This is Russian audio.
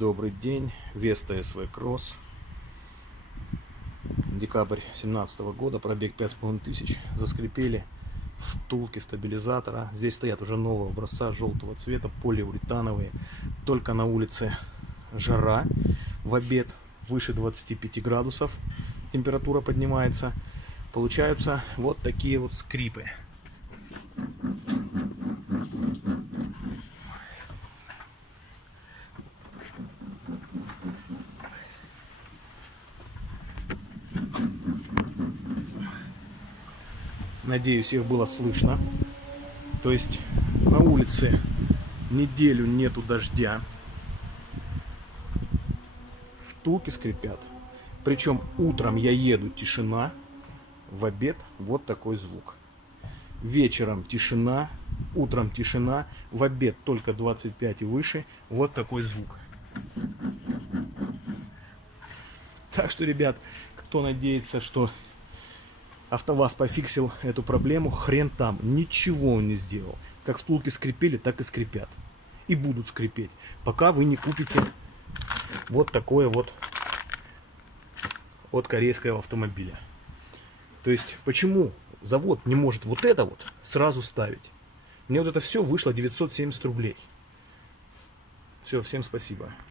Добрый день, Веста СВ Кросс, декабрь 2017 года, пробег 5500, заскрипели втулки стабилизатора. Здесь стоят уже нового образца, желтого цвета, полиуретановые. Только на улице жара, в обед выше 25 градусов температура поднимается. Получаются вот такие вот скрипы. Надеюсь, их было слышно. То есть на улице неделю нету дождя. Втулки скрипят. Причем утром я еду, тишина. В обед вот такой звук. Вечером тишина. Утром тишина. В обед только 25 и выше. Вот такой звук. Так что, ребят, кто надеется, что АвтоВАЗ пофиксил эту проблему, хрен там. Ничего он не сделал. Как втулки скрипели, так и скрипят. И будут скрипеть, пока вы не купите вот такое вот от корейского автомобиля. То есть, почему завод не может вот это вот сразу ставить? Мне вот это все вышло 970 рублей. Все, всем спасибо.